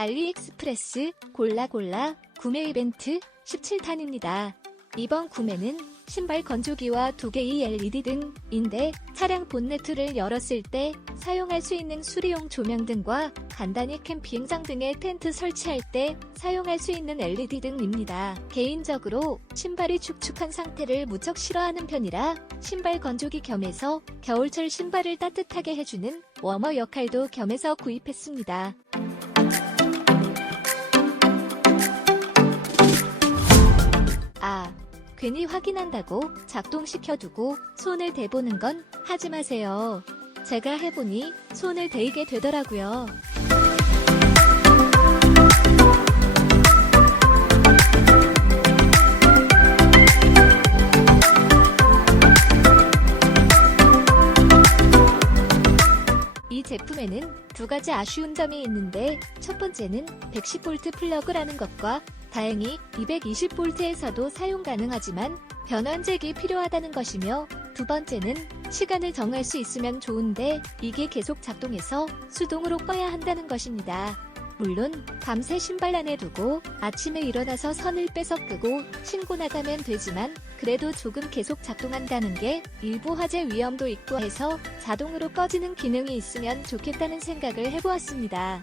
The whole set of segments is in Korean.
알리익스프레스 골라골라 구매 이벤트 17탄입니다. 이번 구매는 신발 건조기와 두 개의 LED 등인데 차량 본네트를 열었을 때 사용할 수 있는 수리용 조명 등과 간단히 캠핑장 등의 텐트 설치할 때 사용할 수 있는 LED 등입니다. 개인적으로 신발이 축축한 상태를 무척 싫어하는 편이라 신발 건조기 겸해서 겨울철 신발을 따뜻하게 해주는 워머 역할도 겸해서 구입했습니다. 괜히 확인한다고 작동시켜두고 손을 대보는 건 하지 마세요. 제가 해보니 손을 대이게 되더라고요. 이 제품에는 두 가지 아쉬운 점이 있는데 첫 번째는 110V 플러그라는 것과 다행히 220V에서도 사용 가능하지만 변환잭이 필요하다는 것이며 두 번째는 시간을 정할 수 있으면 좋은데 이게 계속 작동해서 수동으로 꺼야 한다는 것입니다. 물론 밤새 신발 안에 두고 아침에 일어나서 선을 빼서 끄고 신고 나가면 되지만 그래도 조금 계속 작동한다는 게 일부 화재 위험도 있고 해서 자동으로 꺼지는 기능이 있으면 좋겠다는 생각을 해보았습니다.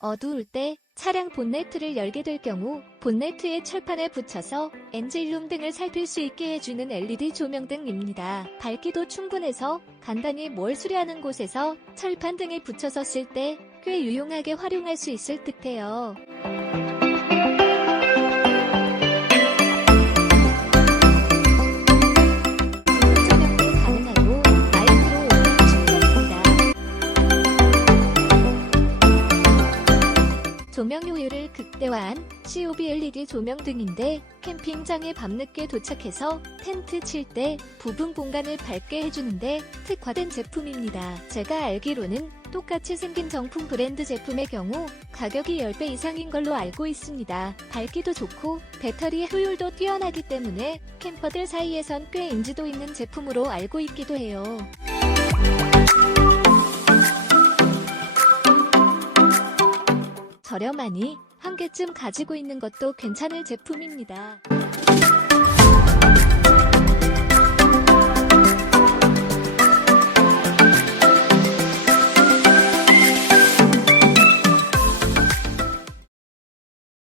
어두울 때 차량 본네트를 열게 될 경우 본네트의 철판에 붙여서 엔진룸 등을 살필 수 있게 해주는 LED 조명 등입니다. 밝기도 충분해서 간단히 뭘 수리하는 곳에서 철판 등에 붙여서 쓸 때 꽤 유용하게 활용할 수 있을 듯해요. 조명 효율을 극대화한 COB LED 조명 등인데 캠핑장에 밤늦게 도착해서 텐트 칠 때 부분 공간을 밝게 해주는데 특화된 제품입니다. 제가 알기로는 똑같이 생긴 정품 브랜드 제품의 경우 가격이 10배 이상인 걸로 알고 있습니다. 밝기도 좋고 배터리 효율도 뛰어나기 때문에 캠퍼들 사이에선 꽤 인지도 있는 제품으로 알고 있기도 해요. 저렴하니 한 개쯤 가지고 있는 것도 괜찮을 제품입니다.